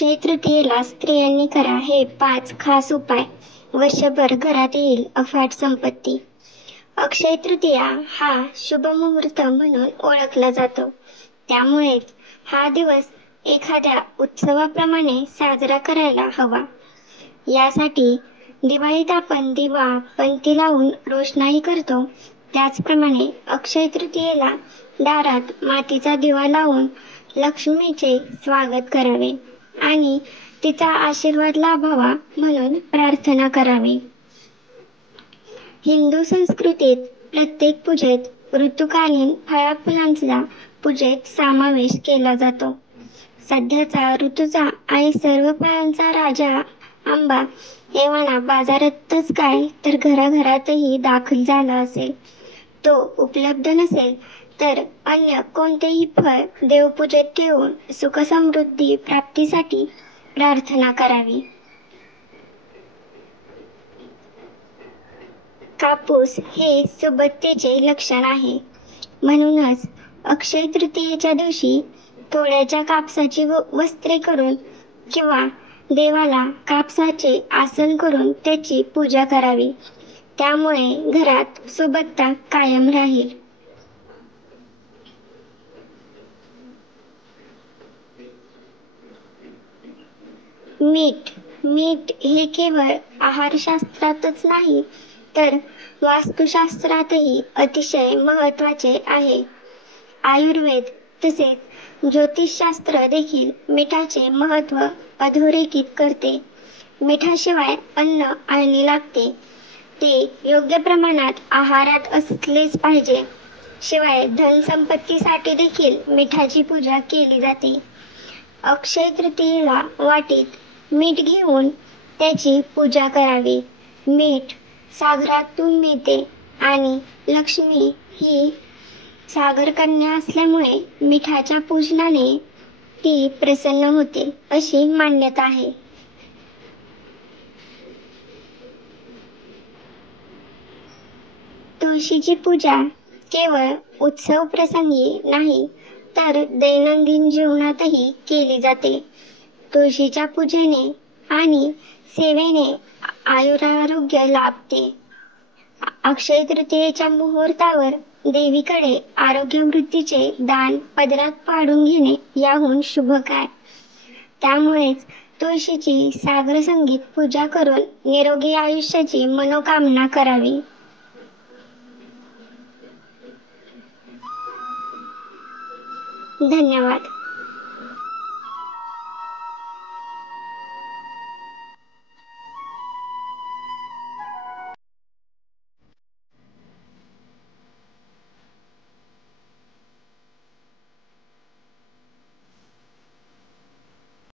अक्षय तृतीयेला स्त्रियांनी करा हे 5 खास उपाय. वर्षभर घरात येईल अफाट संपत्ती. अक्षय तृतीया हा शुभ मुहूर्त म्हणून ओळखला जातो. त्यामुळेच हा दिवस एखाद्या उत्सवाप्रमाणे साजरा करायला हवा. यासाठी दिवाळीत आपण दिवा पंती लावून रोषणाई करतो, त्याचप्रमाणे अक्षय तृतीयेला दारात मातीचा दिवा लावून लक्ष्मीचे स्वागत करावे आणि तिचा आशीर्वाद लाभावा म्हणून प्रार्थना करावी. हिंदू संस्कृतीत प्रत्येक पूजेत ऋतुकालीन फळाफुलांचा पूजेत समावेश केला जातो. सध्याचा ऋतूचा आणि सर्व फळांचा राजा आंबा एव्हाना बाजारातच काय तर घराघरातही दाखल झाला असेल. तो उपलब्ध नसेल तर अन्य कोणतेही फळ देवपूजेत ठेवून सुखसमृद्धी प्राप्तीसाठी प्रार्थना करावी. कापूस हे सुबत्तेचे लक्षण आहे. म्हणूनच अक्षय तृतीयेच्या दिवशी थोड्याच्या कापसाची वस्त्रे करून किंवा देवाला कापसाचे आसन करून त्याची पूजा करावी. त्यामुळे घरात सुबत्ता कायम राहील. मीठ हे केवळ आहारशास्त्रातच नाही तर वास्तुशास्त्रातही अतिशय महत्त्वाचे आहे. आयुर्वेद तसेच ज्योतिषशास्त्र देखील मिठाचे महत्त्व अधोरेखित करते. मिठाशिवाय अन्न आळणी लागते. ते योग्य प्रमाणात आहारात असलेच पाहिजे. शिवाय धनसंपत्तीसाठी देखील मिठाची पूजा केली जाते. अक्षय तृतीयेला वाटीत मीठ घेऊन त्याची पूजा करावी. मीठ सागरातून मिळते आणि लक्ष्मी ही सागरकन्या असल्यामुळे मिठाच्या पूजनाने ती प्रसन्न होते अशी मान्यता आहे. तुळशीची पूजा केवळ उत्सव प्रसंगी नाही तर दैनंदिन जीवनातही केली जाते. तुळशीच्या पूजेने आणि सेवेने आयुरारोग्य लाभते. अक्षय तृतीयेच्या मुहूर्तावर देवीकडे आरोग्यवृद्धीचे दान पदरात पाडून घेणे याहून शुभ काय. त्यामुळेच तुळशीची सागर संगीत पूजा करून निरोगी आयुष्याची मनोकामना करावी. धन्यवाद.